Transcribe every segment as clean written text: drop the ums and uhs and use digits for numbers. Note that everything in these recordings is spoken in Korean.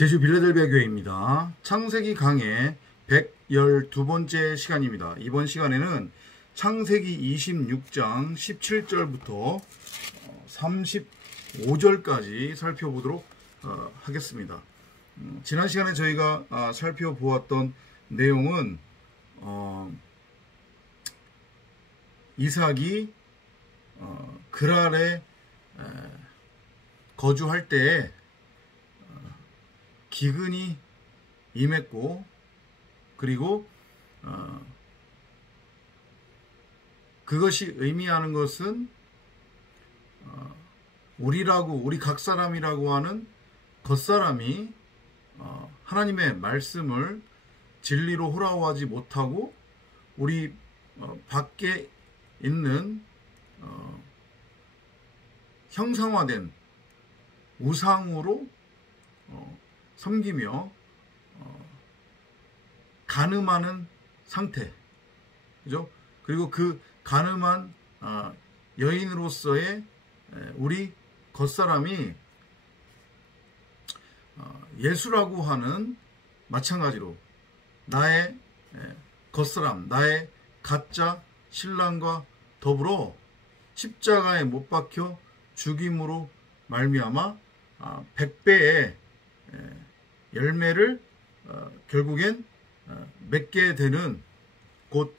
제주 빌라델비아 교회입니다. 창세기 강의 112번째 시간입니다. 이번 시간에는 창세기 26장 17절부터 35절까지 살펴보도록 하겠습니다. 지난 시간에 저희가 살펴보았던 내용은 이삭이 그랄에 거주할 때에 기근이 임했고, 그리고 그것이 의미하는 것은 우리 각 사람이라고 하는 겉사람이 하나님의 말씀을 진리로 호라호하지 못하고 우리 밖에 있는 형상화된 우상으로 섬기며 간음하는 상태, 그죠? 그리고 그 간음한 여인으로서의 우리 겉사람이 예수라고 하는, 마찬가지로 나의 겉사람, 나의 가짜 신랑과 더불어 십자가에 못 박혀 죽임으로 말미암아 100배의 열매를 결국엔 맺게 되는, 곧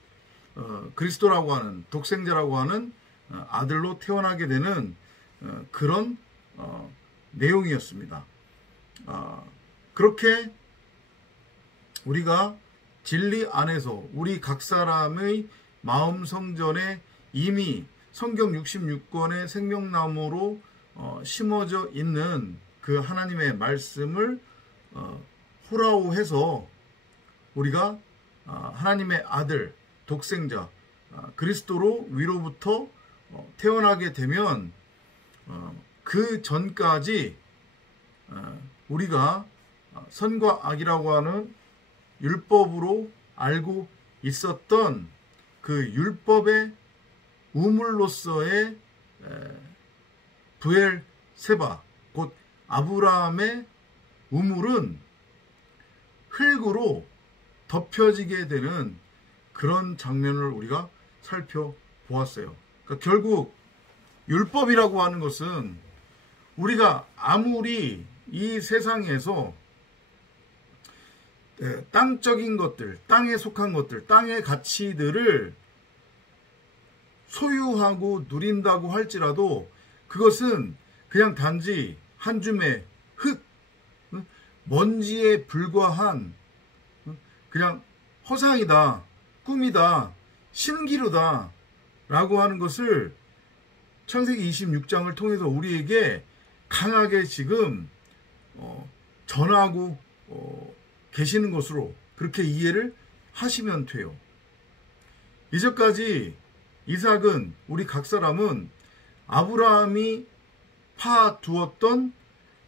그리스도라고 하는, 독생자라고 하는 아들로 태어나게 되는 그런 내용이었습니다. 그렇게 우리가 진리 안에서 우리 각 사람의 마음 성전에 이미 성경 66권의 생명나무로 심어져 있는 그 하나님의 말씀을 호라호해서 우리가 하나님의 아들, 독생자 그리스도로 위로부터 태어나게 되면 그 전까지 우리가 선과 악이라고 하는 율법으로 알고 있었던 그 율법의 우물로서의 브엘세바, 곧 아브라함의 우물은 흙으로 덮여지게 되는 그런 장면을 우리가 살펴보았어요. 그러니까 결국 율법이라고 하는 것은 우리가 아무리 이 세상에서 땅적인 것들, 땅에 속한 것들, 땅의 가치들을 소유하고 누린다고 할지라도 그것은 그냥 단지 한 줌의 흙, 먼지에 불과한 그냥 허상이다, 꿈이다, 신기루다 라고 하는 것을 창세기 26장을 통해서 우리에게 강하게 지금 전하고 계시는 것으로 그렇게 이해를 하시면 돼요. 이제까지 이삭은, 우리 각 사람은 아브라함이 파두었던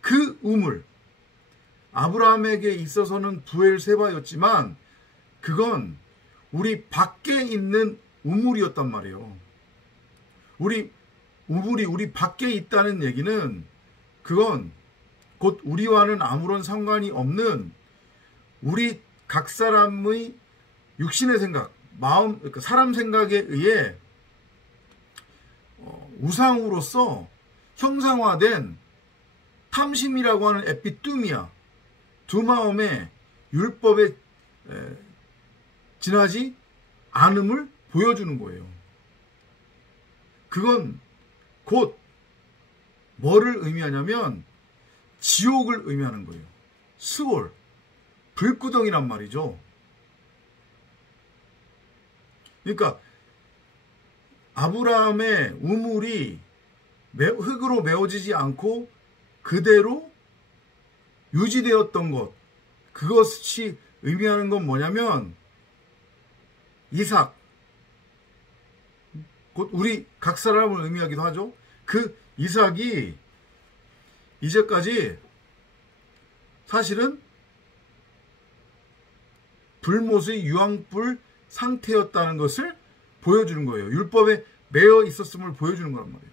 그 우물, 아브라함에게 있어서는 브엘세바였지만 그건 우리 밖에 있는 우물이었단 말이에요. 우물이 우리 밖에 있다는 얘기는 그건 곧 우리와는 아무런 상관이 없는 우리 각 사람의 육신의 생각, 마음, 그러니까 사람 생각에 의해 우상으로서 형상화된 탐심이라고 하는 에피뚜미아, 두 마음의 율법에 지나지 않음을 보여주는 거예요. 그건 곧 뭐를 의미하냐면 지옥을 의미하는 거예요. 스올, 불구덩이란 말이죠. 그러니까 아브라함의 우물이 흙으로 메워지지 않고 그대로 유지되었던 것, 그것이 의미하는 건 뭐냐면 이삭, 곧 우리 각 사람을 의미하기도 하죠. 그 이삭이 이제까지 사실은 불못의 유황불 상태였다는 것을 보여주는 거예요. 율법에 매여 있었음을 보여주는 거란 말이에요.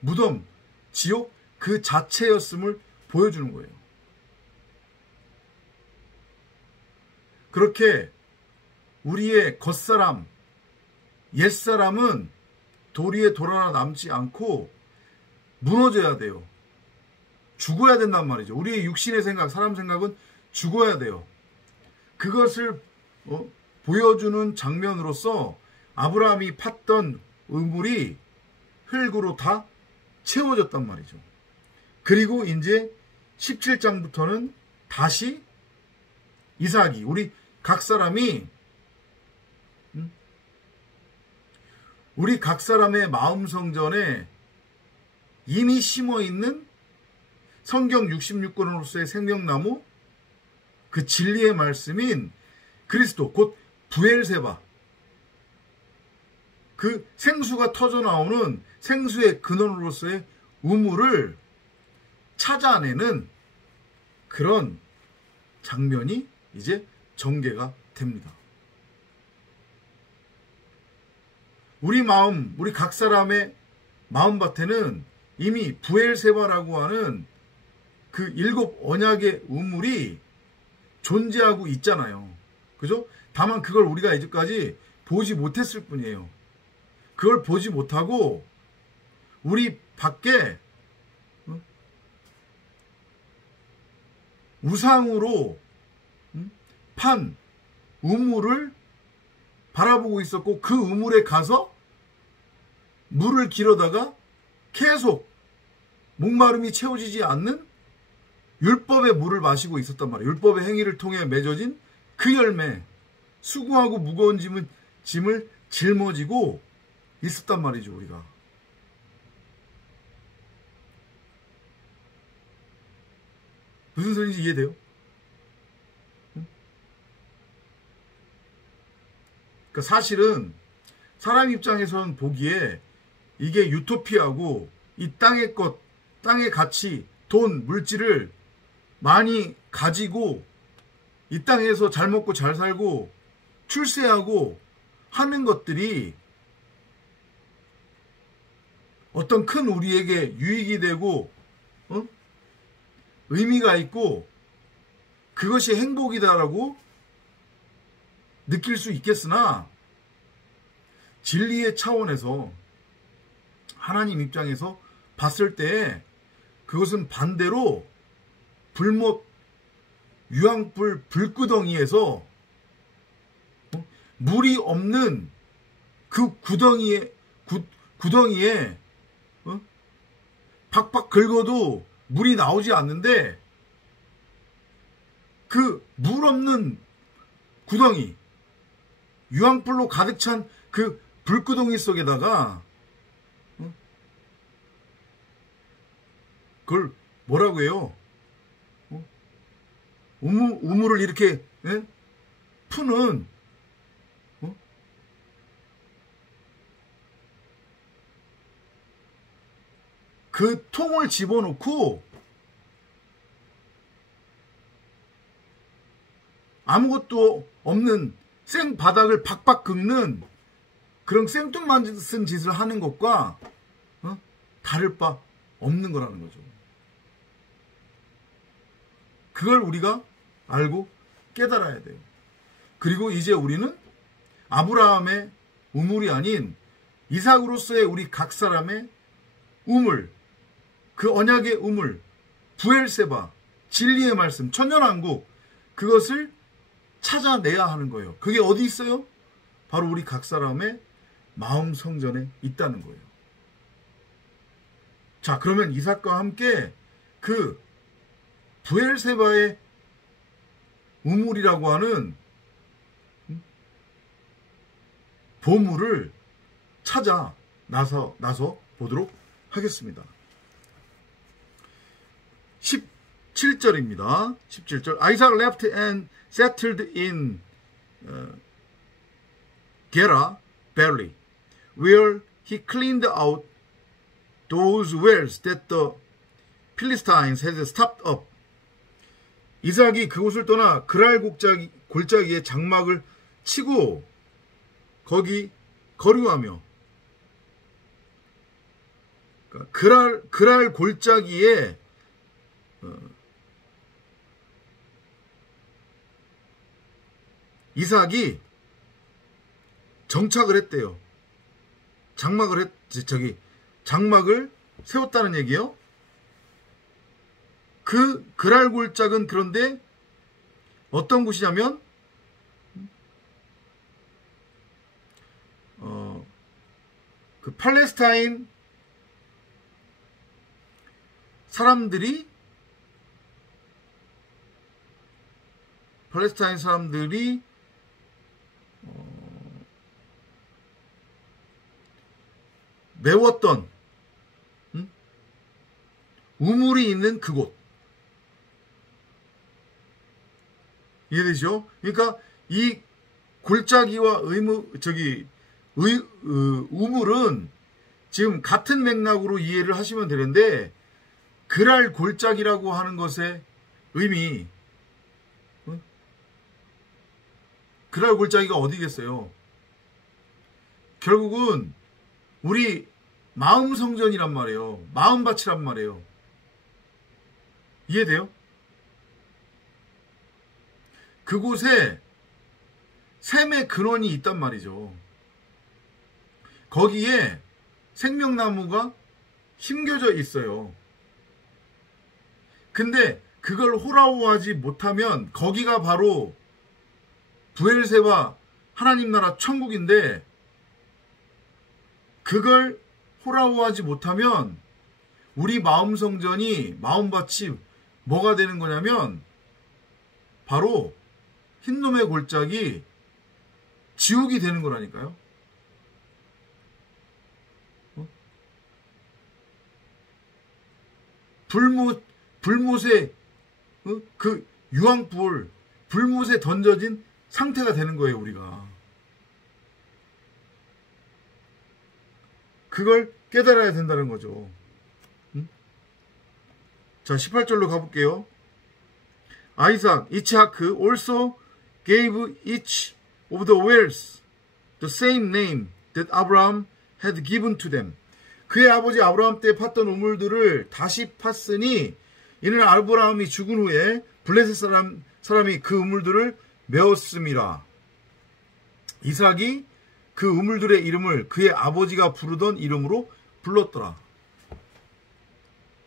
무덤, 지옥 그 자체였음을 보여주는 거예요. 그렇게 우리의 겉사람, 옛사람은 도리에 돌아나 남지 않고 무너져야 돼요. 죽어야 된단 말이죠. 우리의 육신의 생각, 사람 생각은 죽어야 돼요. 그것을 보여주는 장면으로서 아브라함이 팠던 우물이 흙으로 다 채워졌단 말이죠. 그리고 이제 17장부터는 다시 이삭이, 우리 각 사람이, 우리 각 사람의 마음 성전에 이미 심어 있는 성경 66권으로서의 생명나무, 그 진리의 말씀인 그리스도, 곧 부엘세바, 그 생수가 터져 나오는 생수의 근원으로서의 우물을 찾아내는 그런 장면이 이제 전개가 됩니다. 우리 마음, 우리 각 사람의 마음밭에는 이미 부엘세바라고 하는 그 7 언약의 우물이 존재하고 있잖아요. 그죠? 다만 그걸 우리가 이제까지 보지 못했을 뿐이에요. 그걸 보지 못하고 우리 밖에 우상으로 판 우물을 바라보고 있었고, 그 우물에 가서 물을 길어다가 계속 목마름이 채워지지 않는 율법의 물을 마시고 있었단 말이에요. 율법의 행위를 통해 맺어진 그 열매, 수고하고 무거운 짐을 짊어지고 있었단 말이죠, 우리가. 무슨 소리인지 이해돼요? 그러니까 사실은 사람 입장에서는 보기에 이게 유토피아고, 이 땅의 것, 땅의 가치, 돈, 물질을 많이 가지고 이 땅에서 잘 먹고 잘 살고 출세하고 하는 것들이 어떤 큰 우리에게 유익이 되고 의미가 있고 그것이 행복이다라고 느낄 수 있겠으나, 진리의 차원에서 하나님 입장에서 봤을 때 그것은 반대로 불못 유황불 불구덩이에서 물이 없는 그 구덩이에 팍팍 긁어도 물이 나오지 않는데, 그 물 없는 구덩이, 유황불로 가득 찬 그 불구덩이 속에다가 그걸 뭐라고 해요? 우물을 이렇게 푸는 그 통을 집어넣고 아무것도 없는 생 바닥을 박박 긁는 그런 생뚱맞은 짓을 하는 것과 다를 바 없는 거라는 거죠. 그걸 우리가 알고 깨달아야 돼요. 그리고 이제 우리는 아브라함의 우물이 아닌 이삭으로서의 우리 각 사람의 우물, 그 언약의 우물, 부엘세바, 진리의 말씀, 천년왕국, 그것을 찾아내야 하는 거예요. 그게 어디 있어요? 바로 우리 각 사람의 마음 성전에 있다는 거예요. 자, 그러면 이삭과 함께 그 부엘세바의 우물이라고 하는 보물을 찾아 나서 보도록 하겠습니다. 17절입니다. 17절. Isaac left and settled in Gerar valley, where he cleaned out those wells that the Philistines had stopped up. 이삭이 그곳을 떠나 그랄 골짜기에 장막을 치고 거기 거류하며, 그랄 골짜기에 이삭이 정착을 했대요. 장막을 세웠다는 얘기요. 그 그랄 골짜기는 그런데 어떤 곳이냐면 그 팔레스타인 사람들이 메웠던 우물이 있는 그곳. 이해되죠? 그러니까 이 골짜기와 우물은 지금 같은 맥락으로 이해를 하시면 되는데, 그랄 골짜기라고 하는 것의 의미, 그랄 골짜기가 어디겠어요? 결국은 우리 마음 성전이란 말이에요. 마음밭이란 말이에요. 이해돼요? 그곳에 샘의 근원이 있단 말이죠. 거기에 생명나무가 심겨져 있어요. 근데 그걸 호라호하지 못하면 거기가 바로 브엘세바 하나님 나라 천국인데, 그걸 호라호하지 못하면 우리 마음 성전이, 마음밭이 뭐가 되는 거냐면 바로 흰놈의 골짜기, 지옥이 되는 거라니까요. 불못에 그 유황불, 불못에 던져진 상태가 되는 거예요, 우리가. 그걸 깨달아야 된다는 거죠. 자, 18절로 가볼게요. Isaac, also gave each of the wells the same name that Abraham had given to them. 그의 아버지 아브라함 때 팠던 우물들을 다시 팠으니, 이는 아브라함이 죽은 후에 블레셋 사람이 그 우물들을 메웠음이라. 이삭이 그 우물들의 이름을 그의 아버지가 부르던 이름으로 불렀더라.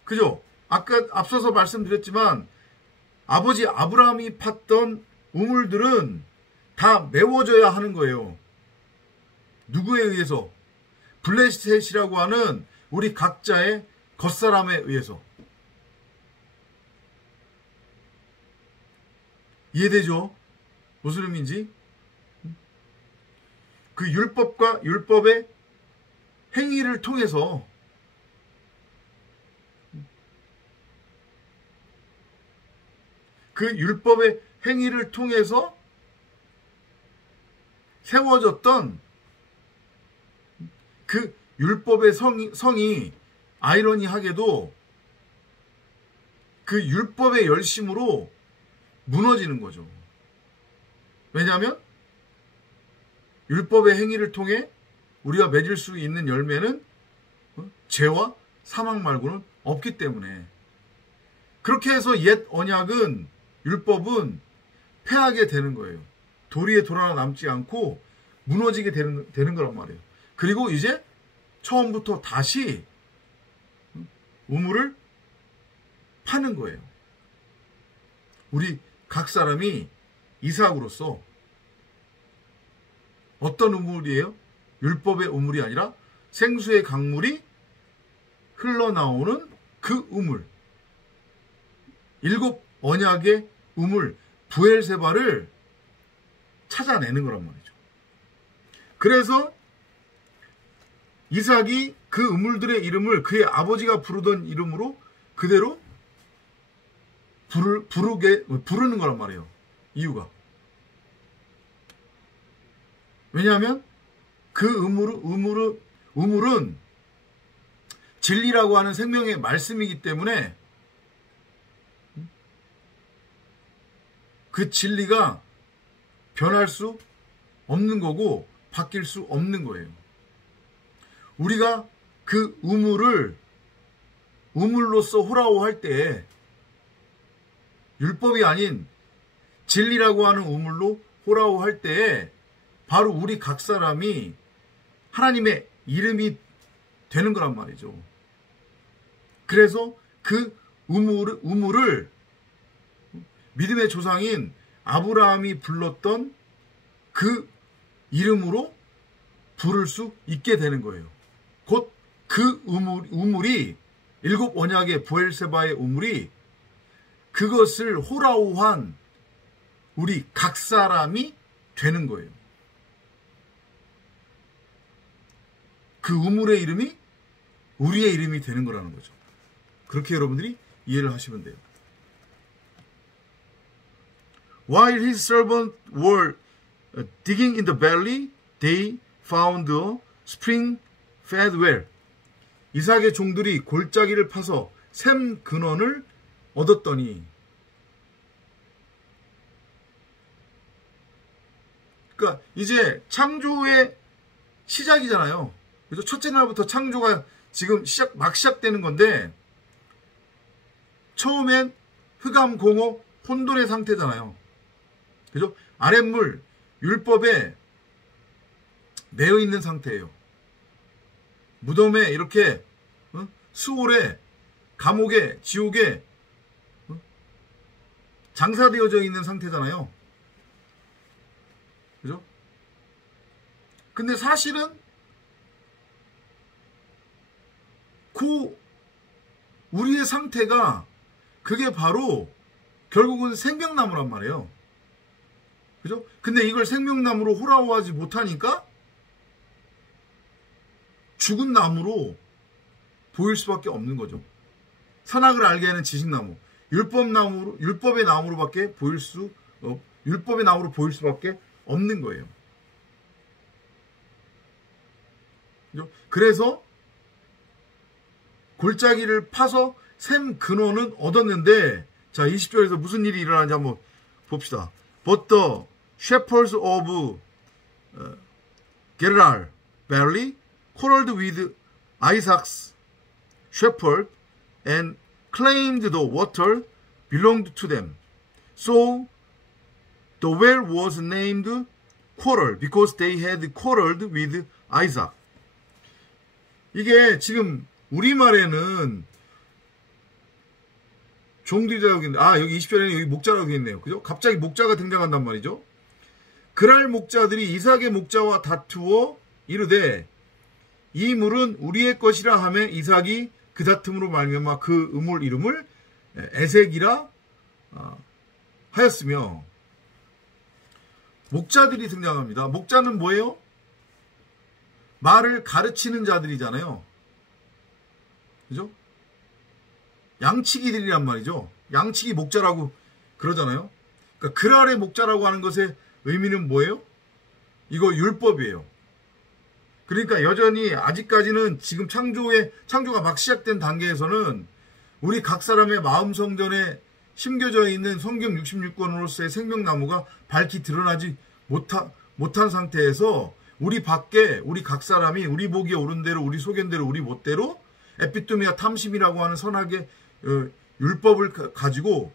그죠? 아까 앞서서 말씀드렸지만 아버지 아브라함이 팠던 우물들은 다 메워져야 하는 거예요. 누구에 의해서? 블레셋이라고 하는 우리 각자의 겉사람에 의해서. 이해되죠? 무슨 의미인지? 그 율법과 율법의 행위를 통해서 세워졌던 그 율법의 성이 아이러니하게도 그 율법의 열심으로 무너지는 거죠. 왜냐하면 율법의 행위를 통해 우리가 맺을 수 있는 열매는 죄와 사망 말고는 없기 때문에, 그렇게 해서 옛 언약은, 율법은 패하게 되는 거예요. 도리에 돌아나 남지 않고 무너지게 되는 거란 말이에요. 그리고 이제 처음부터 다시 우물을 파는 거예요. 우리 각 사람이 이삭으로서 어떤 우물이에요? 율법의 우물이 아니라 생수의 강물이 흘러나오는 그 우물, 7 언약의 우물, 브엘세바를 찾아내는 거란 말이죠. 그래서 이삭이 그 우물들의 이름을 그의 아버지가 부르던 이름으로 그대로 부르는 거란 말이에요. 이유가. 왜냐하면 그 우물은 진리라고 하는 생명의 말씀이기 때문에 그 진리가 변할 수 없는 거고 바뀔 수 없는 거예요. 우리가 그 우물로서 호라호할 때 율법이 아닌 진리라고 하는 우물로 호라호할 때에 바로 우리 각 사람이 하나님의 이름이 되는 거란 말이죠. 그래서 그 우물을 믿음의 조상인 아브라함이 불렀던 그 이름으로 부를 수 있게 되는 거예요. 곧 그 우물이 일곱 언약의 브엘세바의 우물이 그것을 호라호한 우리 각 사람이 되는 거예요. 그 우물의 이름이 우리의 이름이 되는 거라는 거죠. 그렇게 여러분들이 이해를 하시면 돼요. While his servants were digging in the valley, they found a spring fed well. 이삭의 종들이 골짜기를 파서 샘 근원을 얻었더니, 그러니까 이제 창조의 시작이잖아요. 그래서 첫째 날부터 창조가 지금 막 시작되는 건데, 처음엔 흑암, 공허, 혼돈의 상태잖아요. 그죠? 아랫물, 율법에 매여 있는 상태예요. 무덤에 이렇게 수월에, 감옥에, 지옥에 장사되어져 있는 상태잖아요. 그죠? 근데 사실은 우리의 상태가 그게 바로 결국은 생명나무란 말이에요. 그죠? 근데 이걸 생명나무로 호라호하지 못하니까 죽은 나무로 보일 수밖에 없는 거죠. 선악을 알게 하는 지식나무, 율법의 나무로밖에 율법의 나무로 보일 수밖에 없는 거예요. 그죠? 그래서 골짜기를 파서 샘 근원은 얻었는데, 자, 20절에서 무슨 일이 일어나는지 한번 봅시다. But the shepherds of Gerar valley quarreled with Isaac's shepherd and claimed the water belonged to them. So the well was named Quarrel because they had quarreled with Isaac. 이게 지금 우리말에는 종들이라고 했는데, 여기 20절에는 여기 목자라고 했네요. 그죠? 갑자기 목자가 등장한단 말이죠. 그랄 목자들이 이삭의 목자와 다투어 이르되 이 물은 우리의 것이라 하며 이삭이 그 다툼으로 말미암아 그 우물 이름을 에색이라 하였으며, 목자들이 등장합니다. 목자는 뭐예요? 말을 가르치는 자들이잖아요. 그죠? 양치기들이란 말이죠. 양치기 목자라고 그러잖아요. 그러니까 그랄의 목자라고 하는 것의 의미는 뭐예요? 이거 율법이에요. 그러니까 여전히 아직까지는 지금 창조가 막 시작된 단계에서는 우리 각 사람의 마음 성전에 심겨져 있는 성경 66권으로서의 생명나무가 밝히 드러나지 못한 상태에서 우리 밖에 우리 각 사람이 우리 보기에 옳은 대로, 우리 소견대로, 우리 멋대로 에피토미아 탐심이라고 하는 선악의 율법을 가지고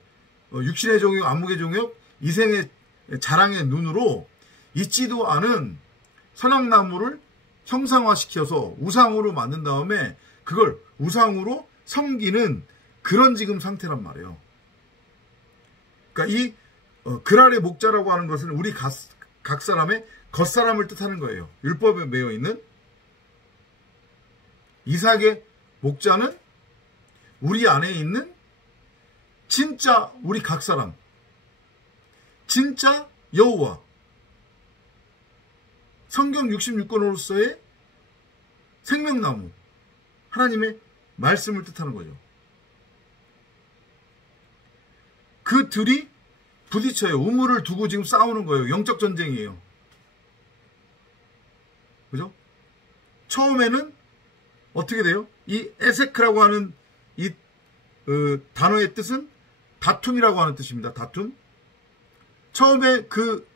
육신의 종역, 안목의 종역, 이생의 자랑의 눈으로 있지도 않은 선악나무를 형상화시켜서 우상으로 만든 다음에 그걸 우상으로 섬기는 그런 지금 상태란 말이에요. 그러니까 이 그랄의 목자라고 하는 것은 우리 각 사람의 겉사람을 뜻하는 거예요. 율법에 매여 있는. 이삭의 목자는 우리 안에 있는 진짜 우리 각 사람, 진짜 여호와, 성경 66권으로서의 생명나무, 하나님의 말씀을 뜻하는 거죠. 그 둘이 부딪혀요. 우물을 두고 지금 싸우는 거예요. 영적 전쟁이에요. 그죠? 처음에는 어떻게 돼요? 이 에세크라고 하는 이 단어의 뜻은 다툼이라고 하는 뜻입니다. 다툼. 처음에 그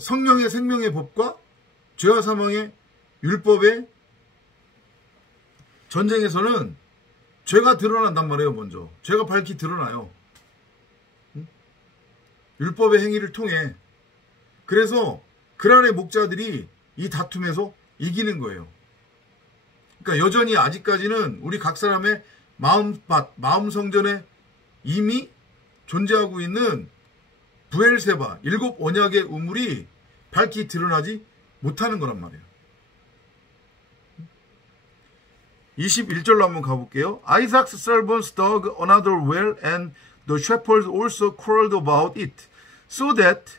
성령의 생명의 법과 죄와 사망의 율법의 전쟁에서는 죄가 드러난단 말이에요. 먼저 죄가 밝히 드러나요. 율법의 행위를 통해. 그래서 그랄의 목자들이 이 다툼에서 이기는 거예요. 그러니까 여전히 아직까지는 우리 각 사람의 마음 성전에 이미 존재하고 있는 브엘세바, 7 언약의 우물이 밝히 드러나지 못하는 거란 말이에요. 21절로 한번 가볼게요. Isaac's servants dug another well and the shepherds also quarreled about it, so that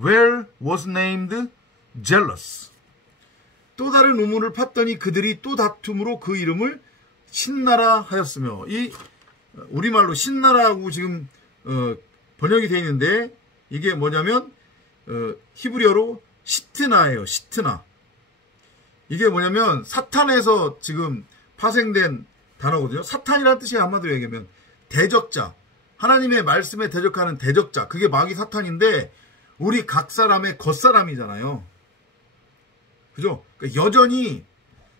well was named jealous. 또 다른 우물을 팠더니 그들이 또 다툼으로 그 이름을 신나라 하였으며, 이 우리말로 신나라하고 지금 번역이 되어 있는데 이게 뭐냐면 히브리어로 시트나예요. 시트나. 이게 뭐냐면 사탄에서 지금 파생된 단어거든요. 사탄이라는 뜻이 한마디로 얘기하면 대적자, 하나님의 말씀에 대적하는 대적자, 그게 마귀 사탄인데 우리 각 사람의 겉사람이잖아요. 그죠? 그러니까 여전히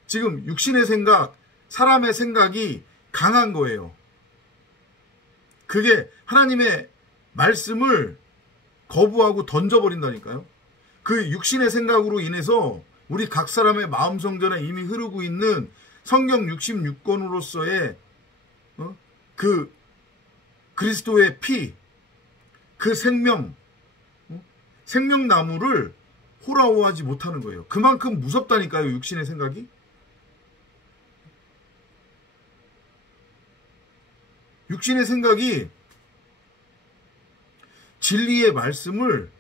지금 육신의 생각, 사람의 생각이 강한 거예요. 그게 하나님의 말씀을 거부하고 던져버린다니까요. 그 육신의 생각으로 인해서 우리 각 사람의 마음 성전에 이미 흐르고 있는 성경 66권으로서의 그 그리스도의 피, 그 생명나무를 호라호하지 못하는 거예요. 그만큼 무섭다니까요, 육신의 생각이. 육신의 생각이 진리의 말씀을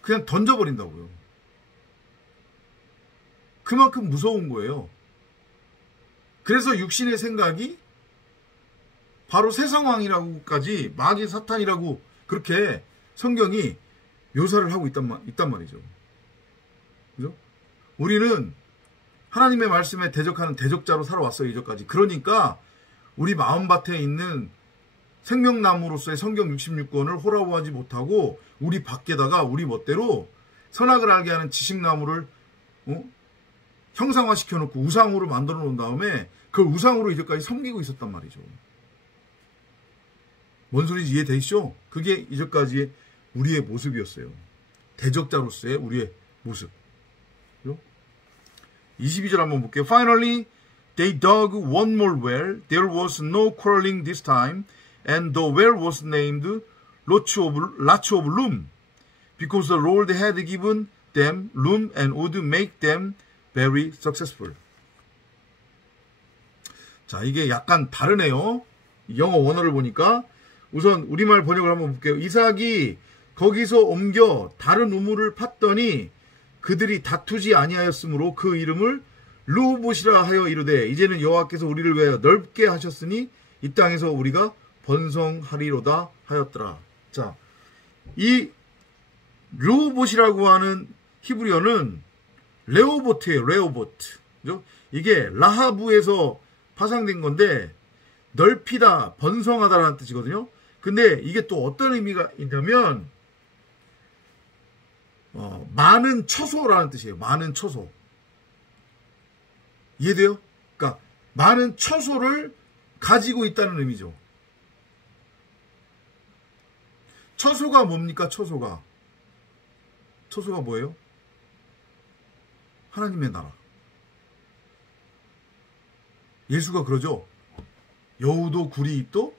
그냥 던져버린다고요. 그만큼 무서운 거예요. 그래서 육신의 생각이 바로 세상왕이라고까지, 마귀 사탄이라고 그렇게 성경이 묘사를 하고 있단 말이죠. 그죠? 우리는 하나님의 말씀에 대적하는 대적자로 살아왔어요, 이전까지. 그러니까 우리 마음밭에 있는 생명나무로서의 성경 66권을 호라호하지 못하고 우리 밖에다가 우리 멋대로 선악을 알게 하는 지식나무를 형상화시켜놓고 우상으로 만들어 놓은 다음에 그 우상으로 이제까지 섬기고 있었단 말이죠. 뭔 소리인지 이해되시죠? 그게 이제까지의 우리의 모습이었어요. 대적자로서의 우리의 모습. 22절 한번 볼게요. Finally, they dug one more well. There was no quarreling this time, and the well was named Loch of Loom, because the Lord had given them loom and would make them very successful. 자, 이게 약간 다르네요. 영어 원어를 보니까. 우선 우리말 번역을 한번 볼게요. 이삭이 거기서 옮겨 다른 우물을 팠더니 그들이 다투지 아니하였으므로 그 이름을 르호봇이라 하여 이르되, 이제는 여호와께서 우리를 위하여 넓게 하셨으니 이 땅에서 우리가 번성하리로다 하였더라. 자, 이 르호봇이라고 하는 히브리어는 레호보트예요. 레호보트. 그죠? 이게 라하부에서 파생된 건데 넓히다, 번성하다라는 뜻이거든요. 근데 이게 또 어떤 의미가 있냐면 많은 처소라는 뜻이에요. 많은 처소. 이해돼요? 그러니까 많은 처소를 가지고 있다는 의미죠. 처소가 뭡니까? 처소가 뭐예요? 하나님의 나라. 예수가 그러죠. 여우도 굴이 있고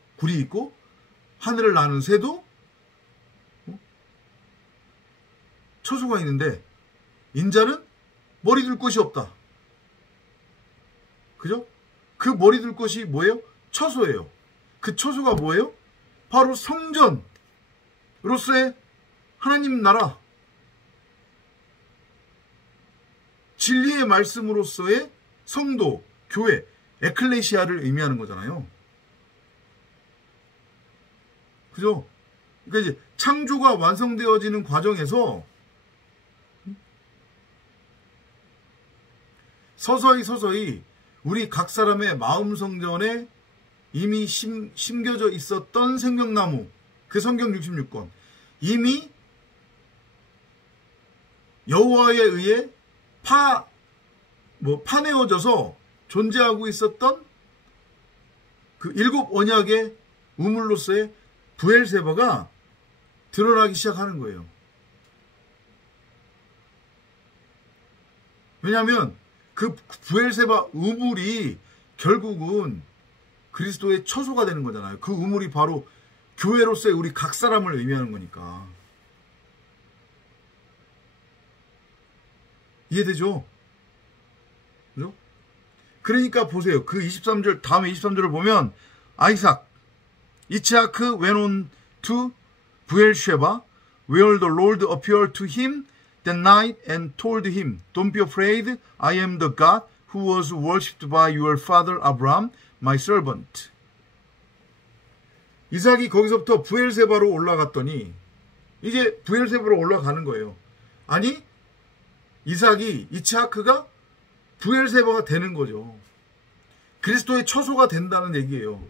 하늘을 나는 새도 처소가 있는데 인자는 머리 둘 곳이 없다. 그죠? 그 머리 둘 곳이 뭐예요? 처소예요. 그 처소가 뭐예요? 바로 성전으로서의 하나님 나라, 진리의 말씀으로서의 성도, 교회, 에클레시아를 의미하는 거잖아요. 그죠? 그러니까 이제 창조가 완성되어지는 과정에서 서서히 우리 각 사람의 마음 성전에 이미 심겨져 있었던 생명나무, 그 성경 66권, 이미 여호와에 의해 파내어져서 존재하고 있었던 그 7 언약의 우물로서의 브엘세바가 드러나기 시작하는 거예요. 왜냐하면 그 브엘세바 우물이 결국은 그리스도의 처소가 되는 거잖아요. 그 우물이 바로 교회로서의 우리 각 사람을 의미하는 거니까. 이해되죠? 그죠? 그러니까 보세요. 그 23절, 다음에 23절을 보면, 아이삭, 이츠하크 went on to Beersheba, where the Lord appeared to him that night and told him, Don't be afraid, I am the God who was worshipped by your father Abraham, my servant. 이삭이 거기서부터 브엘세바로 올라갔더니 이제 브엘세바로 올라가는 거예요. 아니, 이츠하크가 브엘세바가 되는 거죠. 그리스도의 처소가 된다는 얘기예요.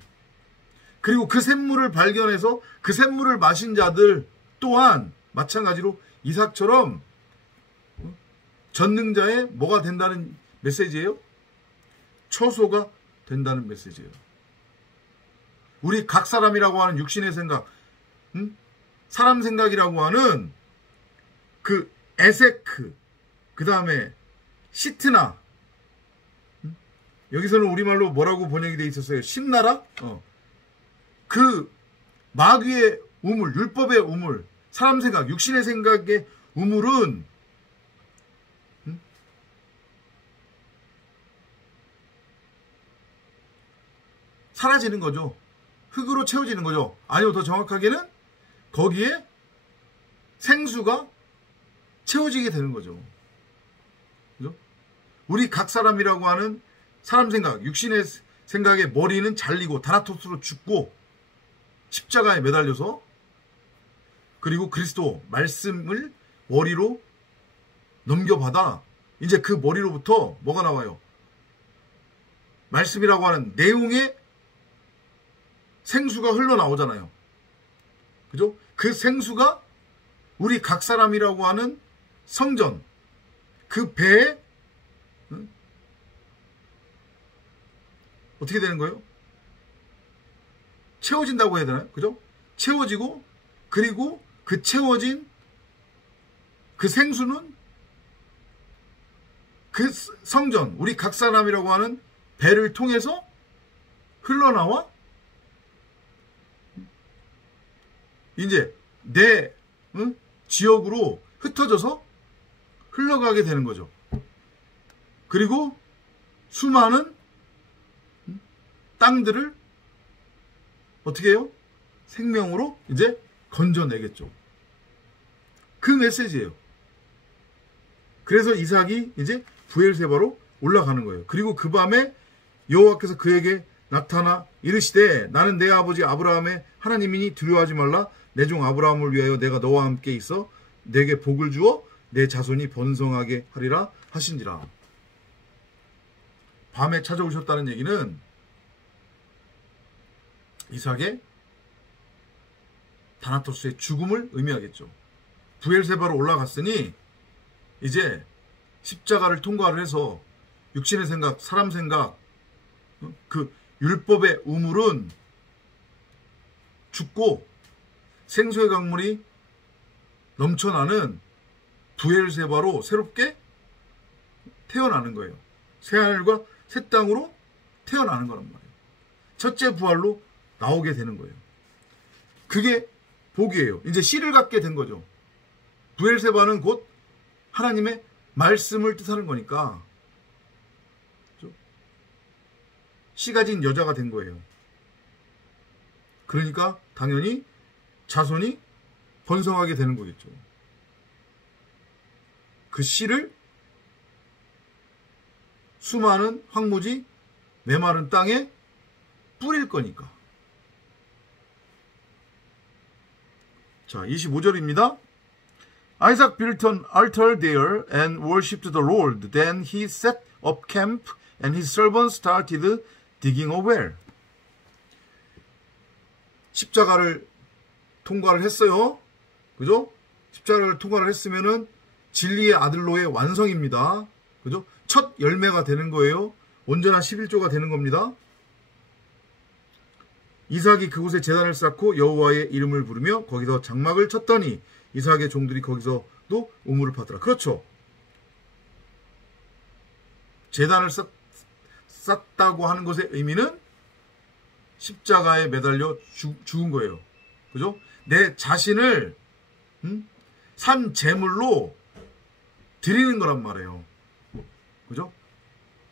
그리고 그 샘물을 발견해서 그 샘물을 마신 자들 또한 마찬가지로 이삭처럼 전능자의 뭐가 된다는 메시지예요? 처소가 된다는 메시지예요. 우리 각 사람이라고 하는 육신의 생각, 사람 생각이라고 하는 그 에세크, 그 다음에 시트나, 여기서는 우리말로 뭐라고 번역이 되어 있었어요? 신나라? 그 마귀의 우물, 율법의 우물, 사람 생각, 육신의 생각의 우물은 사라지는 거죠. 흙으로 채워지는 거죠. 아니요, 더 정확하게는 거기에 생수가 채워지게 되는 거죠. 그죠? 우리 각 사람이라고 하는 사람 생각, 육신의 생각의 머리는 잘리고 다나토스로 죽고 십자가에 매달려서, 그리고 그리스도 말씀을 머리로 넘겨받아 이제 그 머리로부터 뭐가 나와요? 말씀이라고 하는 내용의 생수가 흘러나오잖아요. 그죠? 그 생수가 우리 각 사람이라고 하는 성전, 그 배에 어떻게 되는 거예요? 채워진다고 해야 되나요? 그죠? 채워지고, 그리고 그 채워진 그 생수는 그 성전, 우리 각 사람이라고 하는 배를 통해서 흘러나와 이제 내 지역으로 흩어져서 흘러가게 되는 거죠. 그리고 수많은 땅들을 어떻게 해요? 생명으로 이제 건져내겠죠. 그 메시지예요. 그래서 이삭이 이제 브엘세바로 올라가는 거예요. 그리고 그 밤에 여호와께서 그에게 나타나 이르시되 나는 내 아버지 아브라함의 하나님이니 두려워하지 말라. 내 종 아브라함을 위하여 내가 너와 함께 있어 내게 복을 주어 내 자손이 번성하게 하리라 하신지라. 밤에 찾아오셨다는 얘기는 이삭의 다나토스의 죽음을 의미하겠죠. 브엘세바로 올라갔으니 이제 십자가를 통과를 해서 육신의 생각, 사람 생각, 그 율법의 우물은 죽고 생수의 강물이 넘쳐나는 브엘세바로 새롭게 태어나는 거예요. 새하늘과 새 땅으로 태어나는 거란 말이에요. 첫째 부활로 나오게 되는 거예요. 그게 복이에요. 이제 씨를 갖게 된 거죠. 브엘세바는 곧 하나님의 말씀을 뜻하는 거니까 씨 가진 여자가 된 거예요. 그러니까 당연히 자손이 번성하게 되는 거겠죠. 그 씨를 수많은 황무지 메마른 땅에 뿌릴 거니까. 자, 25절입니다. Isaac built an altar there and worshipped the Lord. Then he set up camp and his servants started digging a well. 십자가를 통과를 했어요. 그죠? 십자가를 통과를 했으면은 진리의 아들로의 완성입니다. 그죠? 첫 열매가 되는 거예요. 온전한 11조가 되는 겁니다. 이삭이 그곳에 제단을 쌓고 여호와의 이름을 부르며 거기서 장막을 쳤더니 이삭의 종들이 거기서도 우물을 파더라. 그렇죠. 제단을 쌓다고 하는 것의 의미는 십자가에 매달려 죽은 거예요. 그죠? 내 자신을 산 제물로 드리는 거란 말이에요. 그죠?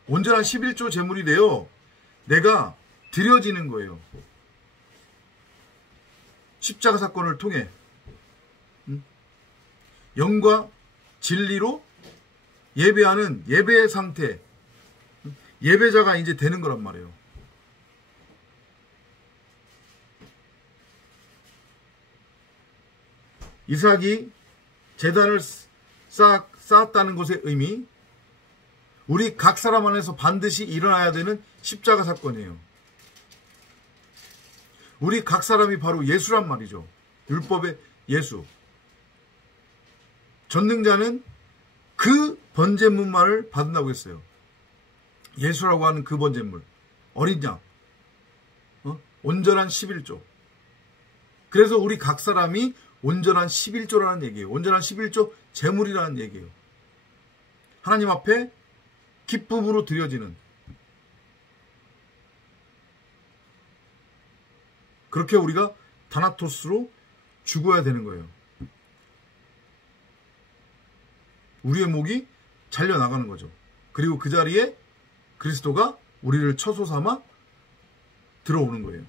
온전한 11조 제물이 되어 내가 드려지는 거예요. 십자가 사건을 통해 영과 진리로 예배하는 예배의 상태, 예배자가 이제 되는 거란 말이에요. 이삭이 제단을 쌓았다는 것의 의미, 우리 각 사람 안에서 반드시 일어나야 되는 십자가 사건이에요. 우리 각 사람이 바로 예수란 말이죠. 율법의 예수. 전능자는 그 번제물만을 받는다고 했어요. 예수라고 하는 그 번제물. 어린 양. 온전한 11조. 그래서 우리 각 사람이 온전한 11조라는 얘기예요. 온전한 11조 제물이라는 얘기예요. 하나님 앞에 기쁨으로 드려지는, 그렇게 우리가 다나토스로 죽어야 되는 거예요. 우리의 목이 잘려나가는 거죠. 그리고 그 자리에 그리스도가 우리를 처소 삼아 들어오는 거예요.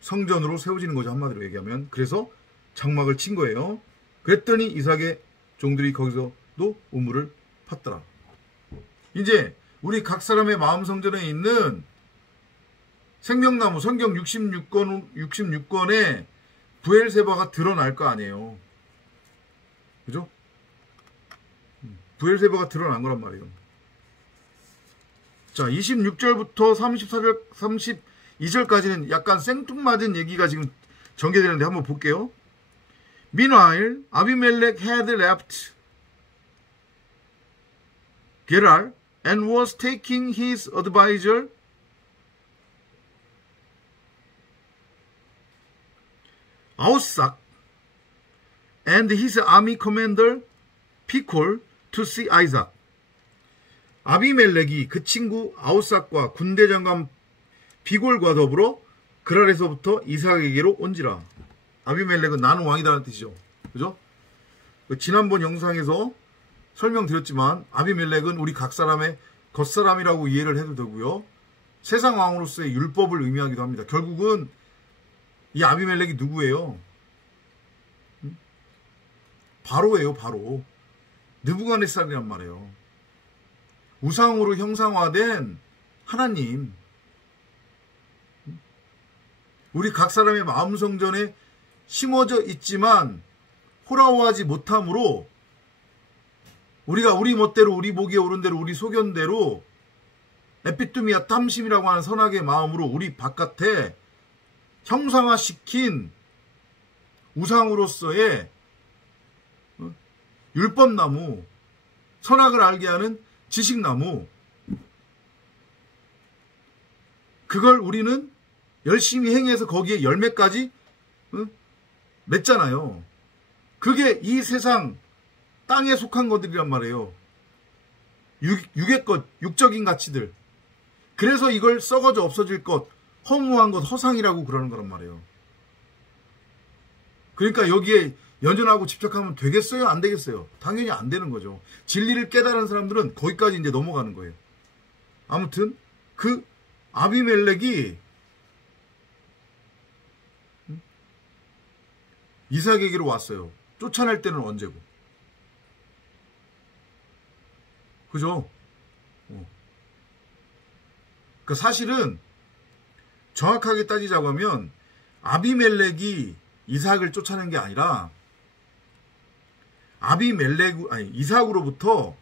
성전으로 세워지는 거죠. 한마디로 얘기하면. 그래서 장막을 친 거예요. 그랬더니 이삭의 종들이 거기서도 우물을 팠더라. 이제 우리 각 사람의 마음 성전에 있는 생명나무 성경 66권에 브엘세바가 드러날 거 아니에요. 그죠? 브엘세바가 드러난 거란 말이에요. 자, 26절부터 32절까지는 약간 생뚱맞은 얘기가 지금 전개되는데 한번 볼게요. Meanwhile, Abimelech had left Gerar and was taking his advisor Ausak and his army commander Pichol to see Isaac. 아비멜렉이 그 친구 아우삭과 군대 장관 비골과 더불어 그랄에서부터 이삭에게로 온지라. 아비멜렉은 나는 왕이다라는 뜻이죠. 그죠? 지난번 영상에서 설명드렸지만 아비멜렉은 우리 각 사람의 겉사람이라고 이해를 해도 되고요. 세상 왕으로서의 율법을 의미하기도 합니다. 결국은 이 아비멜렉이 누구예요? 바로예요, 바로. 느부갓네살이란 말이에요. 우상으로 형상화된 하나님. 우리 각 사람의 마음 성전에 심어져 있지만 호라호하지 못함으로 우리가 우리 멋대로 우리 보기에 옳은 대로 우리 소견대로 에피뚜미아 탐심이라고 하는 선악의 마음으로 우리 바깥에 형상화시킨 우상으로서의 율법나무, 선악을 알게 하는 지식나무, 그걸 우리는 열심히 행해서 거기에 열매까지 맺잖아요. 그게 이 세상 땅에 속한 것들이란 말이에요. 육의 것, 육적인 가치들. 그래서 이걸 썩어져 없어질 것, 허무한 것, 허상이라고 그러는 거란 말이에요. 그러니까 여기에 연연하고 집착하면 되겠어요? 안 되겠어요? 당연히 안 되는 거죠. 진리를 깨달은 사람들은 거기까지 이제 넘어가는 거예요. 아무튼 그 아비멜렉이 이삭에게로 왔어요. 쫓아낼 때는 언제고. 그죠? 그 사실은 정확하게 따지자고 하면 아비멜렉이 이삭을 쫓아낸 게 아니라 이삭으로부터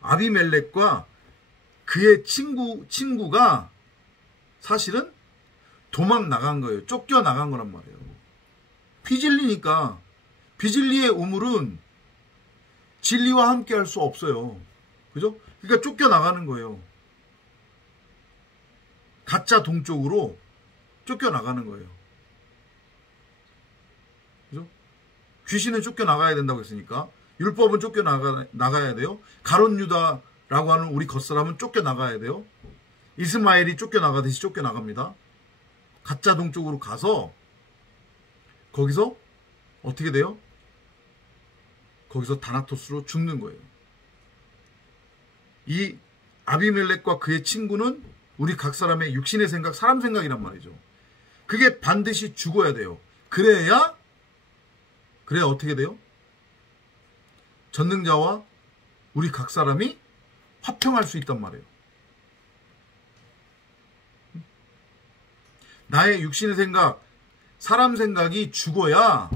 아비멜렉과 그의 친구가 사실은 도망 나간 거예요. 쫓겨 나간 거란 말이에요. 피진리니까 비진리의 우물은 진리와 함께 할 수 없어요. 그죠? 그러니까 쫓겨 나가는 거예요. 가짜 동쪽으로 쫓겨나가는 거예요. 그죠? 귀신은 쫓겨나가야 된다고 했으니까 율법은 쫓겨나가야 돼요. 가룟 유다라고 하는 우리 겉사람은 쫓겨나가야 돼요. 이스마엘이 쫓겨나가듯이 쫓겨나갑니다. 가짜 동쪽으로 가서 거기서 어떻게 돼요? 거기서 다나토스로 죽는 거예요. 이 아비멜렉과 그의 친구는 우리 각 사람의 육신의 생각, 사람 생각이란 말이죠. 그게 반드시 죽어야 돼요. 그래야 어떻게 돼요? 전능자와 우리 각 사람이 화평할 수 있단 말이에요. 나의 육신의 생각, 사람 생각이 죽어야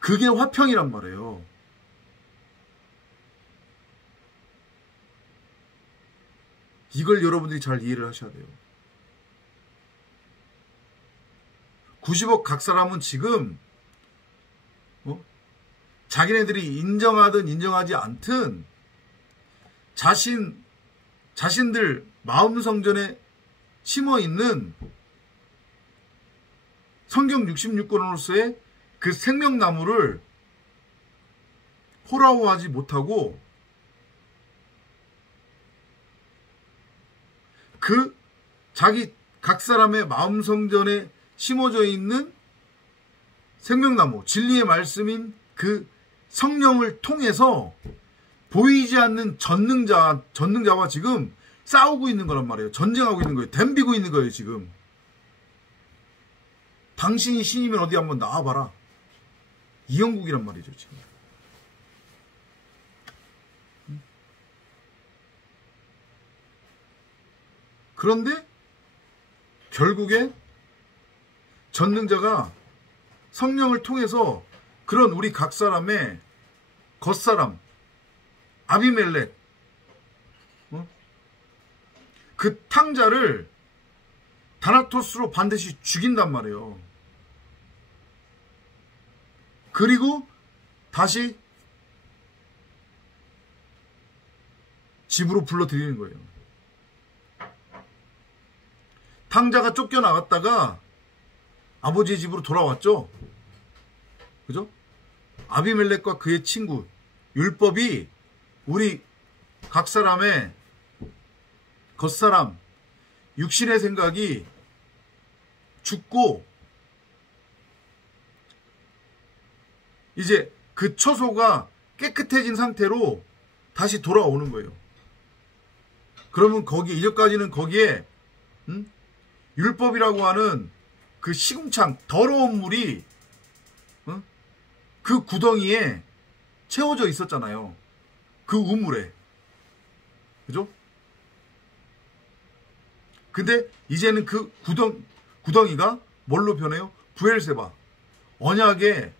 그게 화평이란 말이에요. 이걸 여러분들이 잘 이해를 하셔야 돼요. 90억 각 사람은 지금 자기네들이 인정하든 인정하지 않든 자신들 마음 성전에 심어 있는 성경 66권으로서의 그 생명나무를 호라호하지 못하고 그 자기 각 사람의 마음 성전에 심어져 있는 생명나무, 진리의 말씀인 그 성령을 통해서 보이지 않는 전능자와 지금 싸우고 있는 거란 말이에요. 전쟁하고 있는 거예요. 덤비고 있는 거예요, 지금. 당신이 신이면 어디 한번 나와봐라. 이형국이란 말이죠, 지금. 그런데 결국에 전능자가 성령을 통해서 그런 우리 각 사람의 겉사람 아비멜렉 그 탕자를 다나토스로 반드시 죽인단 말이에요. 그리고 다시 집으로 불러들이는 거예요. 탕자가 쫓겨나갔다가 아버지의 집으로 돌아왔죠. 그죠? 아비멜렉과 그의 친구 율법이 우리 각 사람의 겉사람 육신의 생각이 죽고 이제 그 처소가 깨끗해진 상태로 다시 돌아오는 거예요. 그러면 거기 이제까지는 거기에 율법이라고 하는 그 시궁창 더러운 물이 그 구덩이에 채워져 있었잖아요. 그 우물에. 그죠? 근데 이제는 그 구덩이가 뭘로 변해요? 부엘세바. 언약의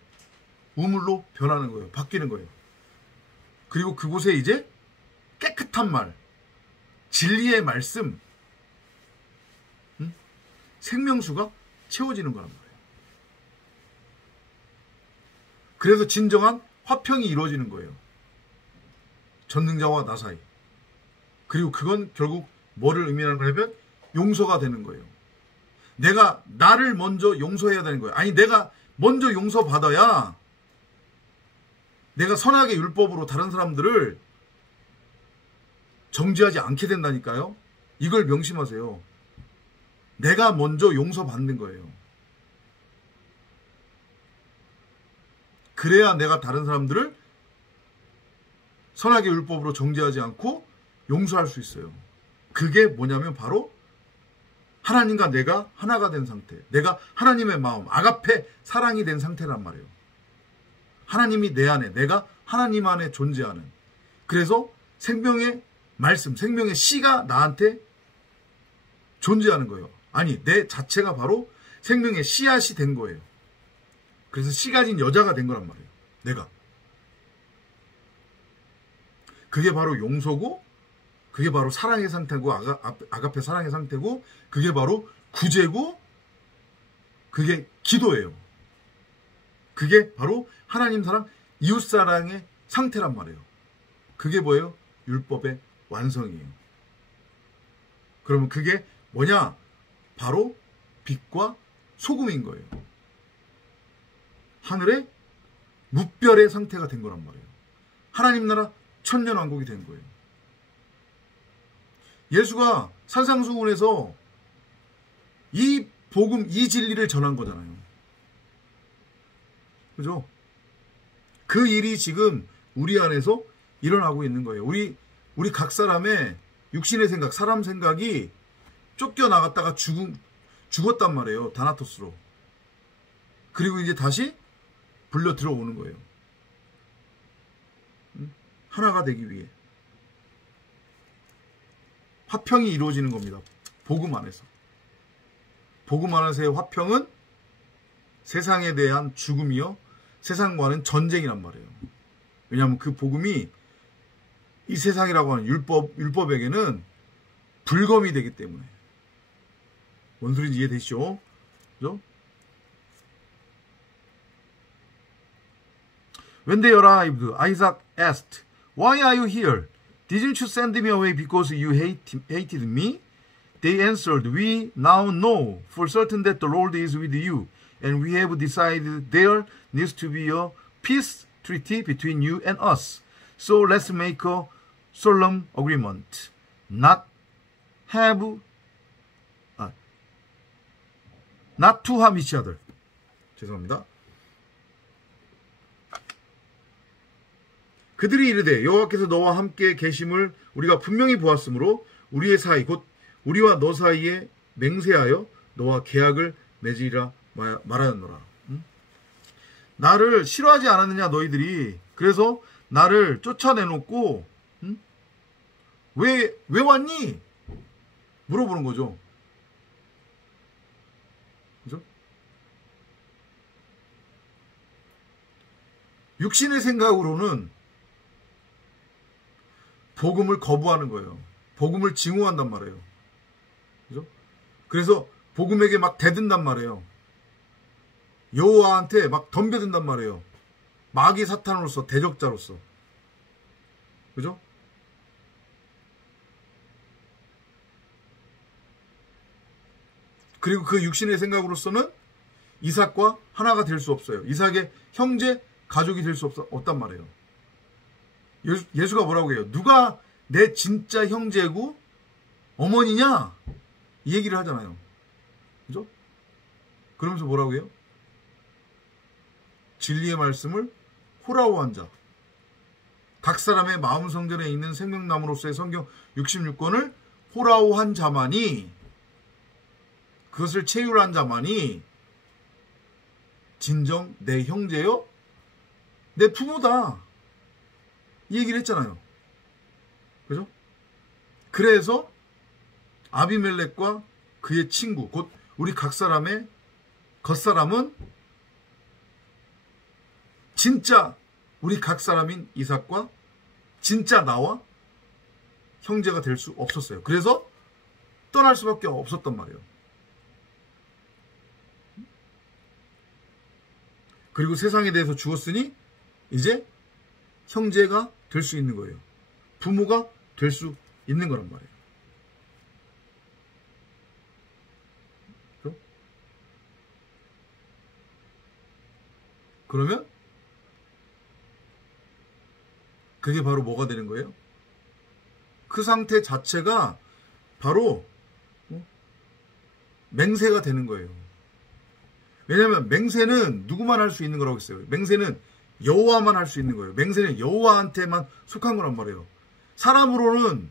우물로 변하는 거예요. 바뀌는 거예요. 그리고 그곳에 이제 깨끗한 말, 진리의 말씀, 생명수가 채워지는 거란 말이에요. 그래서 진정한 화평이 이루어지는 거예요. 전능자와 나 사이. 그리고 그건 결국 뭐를 의미하는 거냐면 용서가 되는 거예요. 내가 나를 먼저 용서해야 되는 거예요. 아니 내가 먼저 용서받아야 내가 선하게 율법으로 다른 사람들을 정죄하지 않게 된다니까요. 이걸 명심하세요. 내가 먼저 용서받는 거예요. 그래야 내가 다른 사람들을 선하게 율법으로 정죄하지 않고 용서할 수 있어요. 그게 뭐냐면 바로 하나님과 내가 하나가 된 상태. 내가 하나님의 마음, 아가페 사랑이 된 상태란 말이에요. 하나님이 내 안에, 내가 하나님 안에 존재하는. 그래서 생명의 말씀, 생명의 씨가 나한테 존재하는 거예요. 아니, 내 자체가 바로 생명의 씨앗이 된 거예요. 그래서 씨 가진 여자가 된 거란 말이에요. 내가. 그게 바로 용서고, 그게 바로 사랑의 상태고, 아가페 사랑의 상태고, 그게 바로 구제고, 그게 기도예요. 그게 바로 하나님 사랑, 이웃 사랑의 상태란 말이에요. 그게 뭐예요? 율법의 완성이에요. 그러면 그게 뭐냐? 바로 빛과 소금인 거예요. 하늘의 무별의 상태가 된 거란 말이에요. 하나님 나라 천년왕국이 된 거예요. 예수가 산상수훈에서 이 복음, 이 진리를 전한 거잖아요. 그죠? 그 일이 지금 우리 안에서 일어나고 있는 거예요. 우리 각 사람의 육신의 생각, 사람 생각이 쫓겨나갔다가 죽었단 말이에요. 다나토스로. 그리고 이제 다시 불려 들어오는 거예요. 하나가 되기 위해. 화평이 이루어지는 겁니다. 복음 안에서. 복음 안에서의 화평은 세상에 대한 죽음이요, 세상과는 전쟁이란 말이에요. 왜냐하면 그 복음이 이 세상이라고 하는 율법에게는 불검이 되기 때문에. 뭔 소리인지 이해되시죠? 그죠? When they arrived, Isaac asked, "Why are you here? Didn't you send me away because you hated me?" They answered, "We now know for certain that the Lord is with you, and we have decided there needs to be a peace treaty between you and us. So let's make a solemn agreement, not to harm each other." 죄송합니다. 그들이 이르되 여호와께서 너와 함께 계심을 우리가 분명히 보았으므로 우리의 사이 곧 우리와 너 사이에 맹세하여 너와 계약을 맺으리라 말하였노라. 나를 싫어하지 않았느냐 너희들이. 그래서 나를 쫓아내놓고 왜 왔니? 물어보는 거죠. 그죠? 육신의 생각으로는 복음을 거부하는 거예요. 복음을 증오한단 말이에요. 그죠? 그래서 복음에게 막 대든단 말이에요. 여호와한테 막 덤벼든단 말이에요. 마귀 사탄으로서, 대적자로서. 그죠? 그리고 그 육신의 생각으로서는 이삭과 하나가 될 수 없어요. 이삭의 형제, 가족이 될 수 없단 말이에요. 예수가 뭐라고 해요? 누가 내 진짜 형제고 어머니냐? 이 얘기를 하잖아요. 그죠? 그러면서 뭐라고 해요? 진리의 말씀을 호라호한 자. 각 사람의 마음 성전에 있는 생명나무로서의 성경 66권을 호라호한 자만이, 그것을 체휼한 자만이 진정 내 형제요, 내 부모다. 이 얘기를 했잖아요. 그죠? 그래서 아비멜렉과 그의 친구, 곧 우리 각 사람의 겉사람은 진짜 우리 각 사람인 이삭과 진짜 나와 형제가 될 수 없었어요. 그래서 떠날 수밖에 없었단 말이에요. 그리고 세상에 대해서 죽었으니 이제 형제가 될 수 있는 거예요. 부모가 될 수 있는 거란 말이에요. 그렇죠? 그러면 그게 바로 뭐가 되는 거예요? 그 상태 자체가 바로 맹세가 되는 거예요. 왜냐하면 맹세는 누구만 할 수 있는 거라고 했어요. 맹세는 여호와만 할 수 있는 거예요. 맹세는 여호와한테만 속한 거란 말이에요. 사람으로는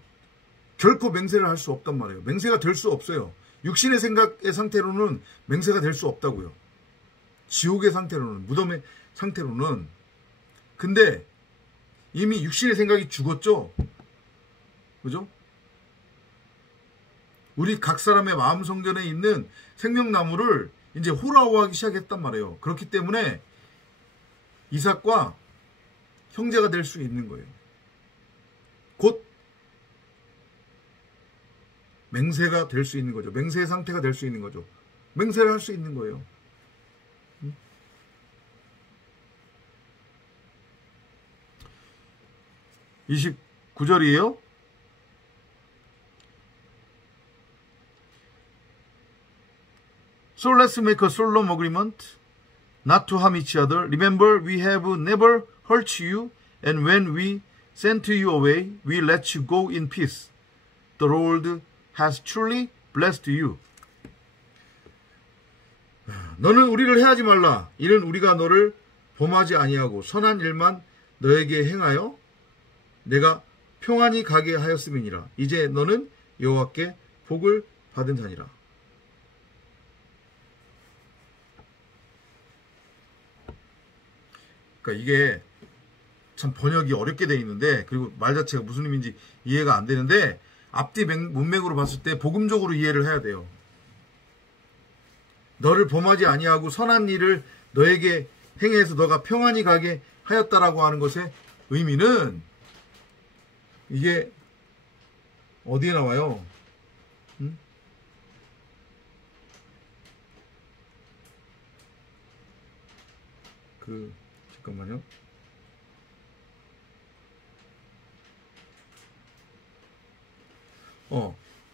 결코 맹세를 할 수 없단 말이에요. 맹세가 될 수 없어요. 육신의 생각의 상태로는 맹세가 될 수 없다고요. 지옥의 상태로는, 무덤의 상태로는. 근데 이미 육신의 생각이 죽었죠. 그죠? 우리 각 사람의 마음 성전에 있는 생명나무를 이제 호라호하기 시작했단 말이에요. 그렇기 때문에 이삭과 형제가 될 수 있는 거예요. 곧 맹세가 될 수 있는 거죠. 맹세의 상태가 될 수 있는 거죠. 맹세를 할 수 있는 거예요. 29절이에요. So let's make a solemn agreement not to harm each other. Remember, we have never hurt you, and when we sent you away, we let you go in peace. The Lord has truly blessed you. 너는 우리를 해하지 말라. 이는 우리가 너를 범하지 아니하고 선한 일만 너에게 행하여 내가 평안히 가게 하였음이니라. 이제 너는 여호와께 복을 받은 자니라. 그러니까 이게 참 번역이 어렵게 되어 있는데, 그리고 말 자체가 무슨 의미인지 이해가 안 되는데, 앞뒤 문맥으로 봤을 때 복음적으로 이해를 해야 돼요. 너를 범하지 아니하고 선한 일을 너에게 행해서 너가 평안히 가게 하였다라고 하는 것의 의미는, 이게 어디에 나와요? 잠깐만요.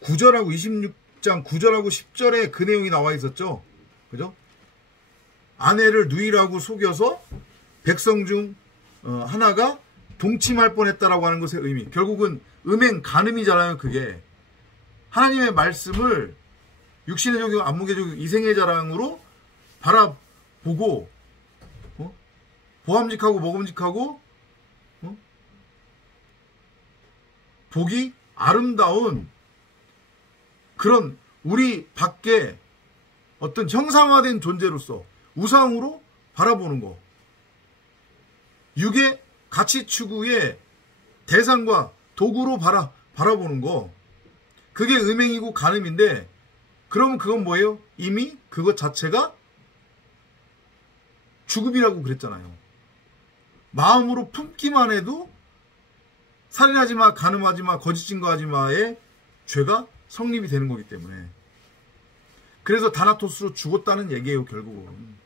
구절하고 26장 9절하고 10절에 그 내용이 나와 있었죠. 그죠? 아내를 누이라고 속여서 백성 중 하나가 동침할 뻔했다라고 하는 것의 의미. 결국은 음행 간음이잖아요. 그게 하나님의 말씀을 육신의 종교, 안목의 종교, 이생의 자랑으로 바라보고 보암직하고 먹음직하고 보기 아름다운 그런 우리 밖에 어떤 형상화된 존재로서 우상으로 바라보는 거. 육의 가치 추구의 대상과 도구로 바라보는 거. 그게 음행이고 간음인데, 그러면 그건 뭐예요? 이미 그것 자체가 죽음이라고 그랬잖아요. 마음으로 품기만 해도 살인하지 마, 간음하지 마, 거짓 증거하지 마의 죄가 성립이 되는 거기 때문에. 그래서 다나토스로 죽었다는 얘기예요, 결국은.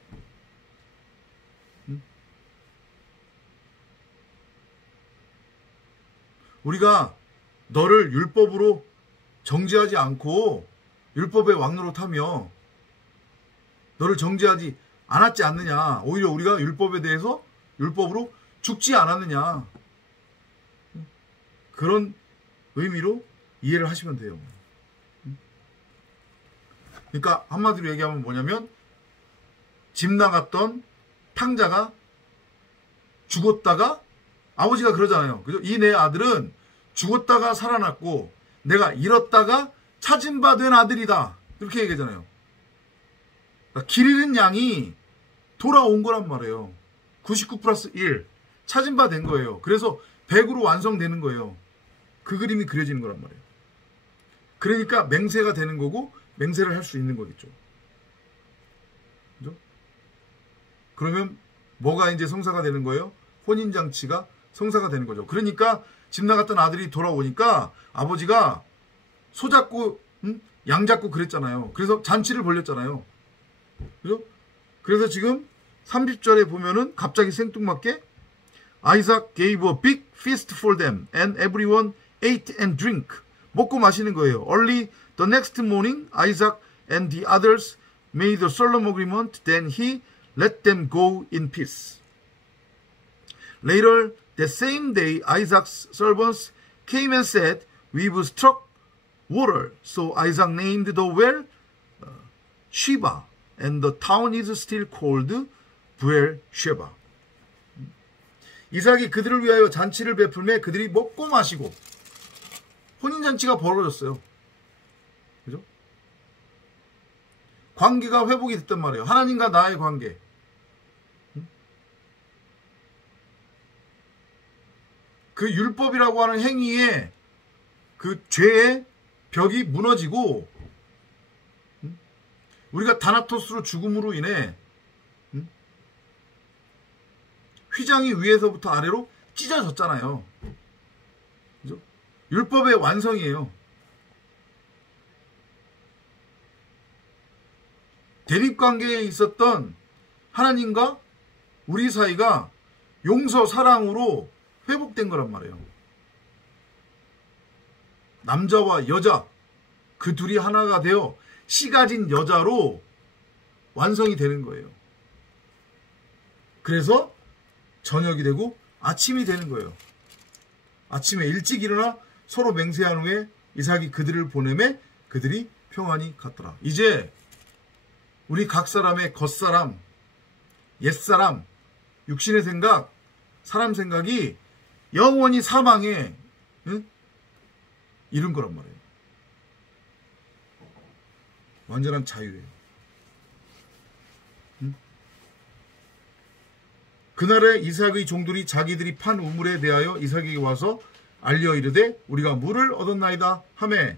우리가 너를 율법으로 정죄하지 않고 율법의 왕노릇하며 너를 정죄하지 않았지 않느냐. 오히려 우리가 율법에 대해서 율법으로 죽지 않았느냐. 그런 의미로 이해를 하시면 돼요. 그러니까 한마디로 얘기하면 뭐냐면, 집 나갔던 탕자가 죽었다가 아버지가 그러잖아요. 그죠? 이 내 아들은 죽었다가 살아났고 내가 잃었다가 찾은 바 된 아들이다. 이렇게 얘기하잖아요. 그러니까 길 잃은 양이 돌아온 거란 말이에요. 99 플러스 1 찾은 바 된 거예요. 그래서 100으로 완성되는 거예요. 그 그림이 그려지는 거란 말이에요. 그러니까 맹세가 되는 거고 맹세를 할 수 있는 거겠죠. 그죠? 그러면 뭐가 이제 성사가 되는 거예요? 혼인잔치가 성사가 되는 거죠. 그러니까 집 나갔던 아들이 돌아오니까 아버지가 소 잡고 양 잡고 그랬잖아요. 그래서 잔치를 벌렸잖아요. 그죠? 그래서 지금 30절에 보면은 갑자기 생뚱맞게 Isaac gave a big feast for them and everyone ate and drank. 먹고 마시는 거예요. Early the next morning Isaac and the others made a solemn agreement. Then he let them go in peace. Later that same day Isaac's servants came and said, "We've struck water." So Isaac named the well Sheba, and the town is still called Beersheba. 이삭이 그들을 위하여 잔치를 베풀매 그들이 먹고 마시고 혼인잔치가 벌어졌어요. 그죠? 관계가 회복이 됐단 말이에요. 하나님과 나의 관계. 그 율법이라고 하는 행위에 그 죄의 벽이 무너지고, 우리가 다나토스로 죽음으로 인해 휘장이 위에서부터 아래로 찢어졌잖아요. 그죠? 율법의 완성이에요. 대립관계에 있었던 하나님과 우리 사이가 용서, 사랑으로 회복된 거란 말이에요. 남자와 여자, 그 둘이 하나가 되어 씨 가진 여자로 완성이 되는 거예요. 그래서 저녁이 되고 아침이 되는 거예요. 아침에 일찍 일어나 서로 맹세한 후에 이삭이 그들을 보내매 그들이 평안히 갔더라. 이제 우리 각 사람의 겉사람, 옛사람, 육신의 생각, 사람 생각이 영원히 사망에 이른 거란 말이에요. 완전한 자유예요. 그날에 이삭의 종들이 자기들이 판 우물에 대하여 이삭에게 와서 알려 이르되 우리가 물을 얻었나이다 하매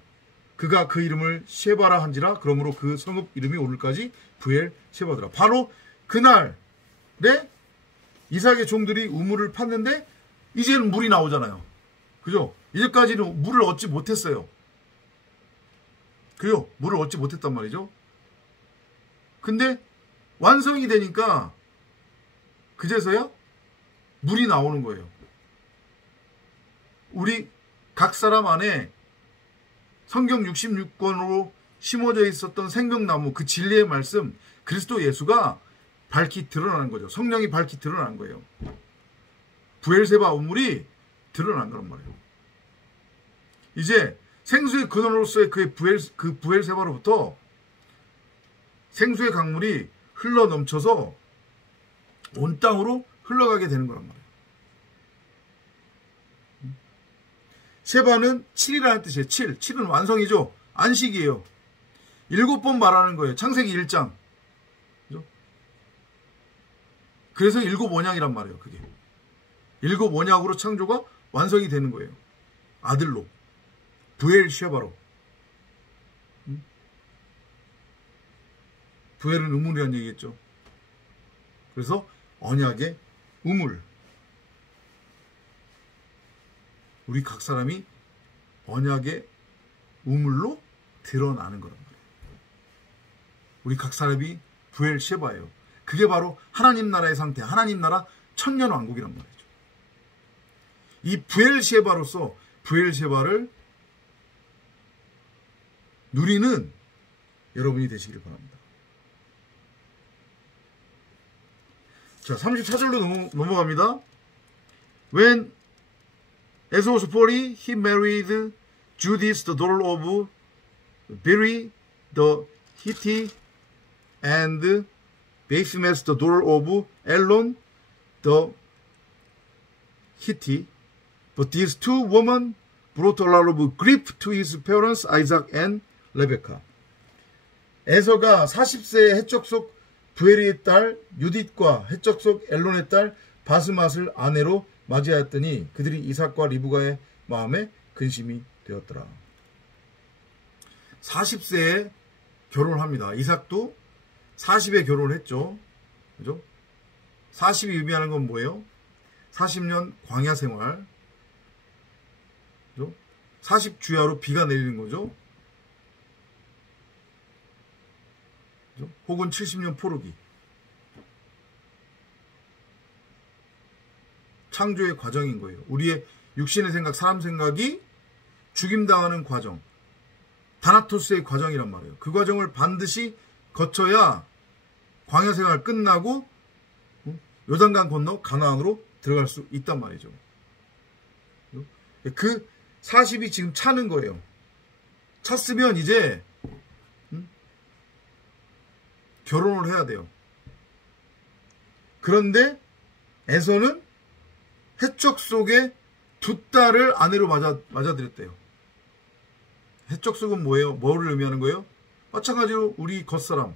그가 그 이름을 셰바라 한지라. 그러므로 그 성읍 이름이 오늘까지 브엘 셰바더라. 바로 그날에 이삭의 종들이 우물을 팠는데 이제는 물이 나오잖아요. 그죠? 이제까지는 물을 얻지 못했어요. 그죠? 물을 얻지 못했단 말이죠. 근데 완성이 되니까 그제서야 물이 나오는 거예요. 우리 각 사람 안에 성경 66권으로 심어져 있었던 생명나무, 그 진리의 말씀, 그리스도 예수가 밝히 드러나는 거죠. 성령이 밝히 드러난 거예요. 브엘세바 우물이 드러난 거란 말이에요. 이제 생수의 근원으로서의 그 브엘세바로부터 생수의 강물이 흘러 넘쳐서 온 땅으로 흘러가게 되는 거란 말이에요. 세바는 7이라는 뜻이에요. 7. 7은 완성이죠. 안식이에요. 7번 말하는 거예요. 창세기 1장. 그죠? 그래서 7 언약이란 말이에요. 그게. 7 언약으로 창조가 완성이 되는 거예요. 아들로. 브엘 쉐바로. 브엘은 우물이라는 얘기겠죠. 그래서 언약의 우물. 우리 각 사람이 언약의 우물로 드러나는 거란 말이에요. 우리 각 사람이 브엘 쉐바예요. 그게 바로 하나님 나라의 상태, 하나님 나라 천년 왕국이란 말이죠. 이 브엘 쉐바로서 브엘 쉐바를 누리는 여러분이 되시길 바랍니다. 자, 34절로 넘어갑니다. When as was 40, he married Judith, the daughter of Beri, the Hittite, and Basemath, the daughter of Elon, the Hittite. But these two women brought a lot of grief to his parents, Isaac and Rebekah. 에서가 40세의 해적속 브에리의 딸 유딧과 해적속 엘론의 딸 바스맛을 아내로 맞이하였더니 그들이 이삭과 리브가의 마음에 근심이 되었더라. 40세에 결혼을 합니다. 이삭도 40에 결혼을 했죠. 그죠? 40이 의미하는 건 뭐예요? 40년 광야 생활. 그죠? 40주야로 비가 내리는 거죠. 그죠? 혹은 70년 포르기. 창조의 과정인 거예요. 우리의 육신의 생각, 사람 생각이 죽임당하는 과정. 다나토스의 과정이란 말이에요. 그 과정을 반드시 거쳐야 광야 생활 끝나고 요단강 건너 가나안으로 들어갈 수 있단 말이죠. 그 40이 지금 차는 거예요. 찼으면 이제 결혼을 해야 돼요. 그런데 에서는 해적 속에 두 딸을 아내로 맞아들였대요. 해적 속은 뭐예요? 뭐를 의미하는 거예요? 마찬가지로 우리 겉사람,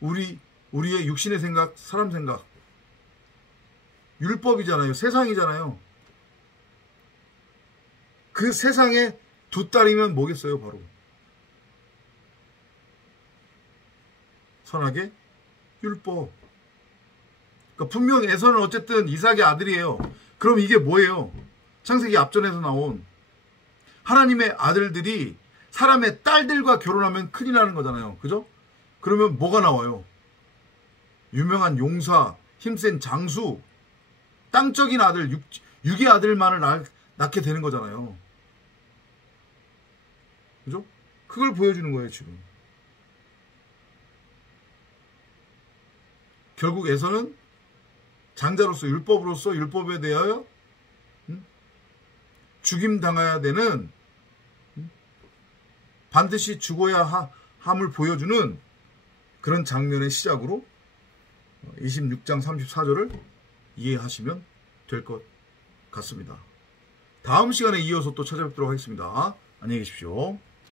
우리의 육신의 생각, 사람 생각, 율법이잖아요. 세상이잖아요. 그 세상에 두 딸이면 뭐겠어요? 바로 선하게 율법. 그러니까 분명 에서는 어쨌든 이삭의 아들이에요. 그럼 이게 뭐예요? 창세기 앞전에서 나온 하나님의 아들들이 사람의 딸들과 결혼하면 큰일 나는 거잖아요. 그죠? 그러면 뭐가 나와요? 유명한 용사, 힘센 장수, 땅적인 아들, 육의 아들만을 낳게 되는 거잖아요. 그죠? 그걸 보여주는 거예요, 지금. 결국에서는 장자로서 율법으로서 율법에 대하여 죽임당해야 되는, 반드시 죽어야 함을 보여주는 그런 장면의 시작으로 26장 34절을 이해하시면 될 것 같습니다. 다음 시간에 이어서 또 찾아뵙도록 하겠습니다. 안녕히 계십시오.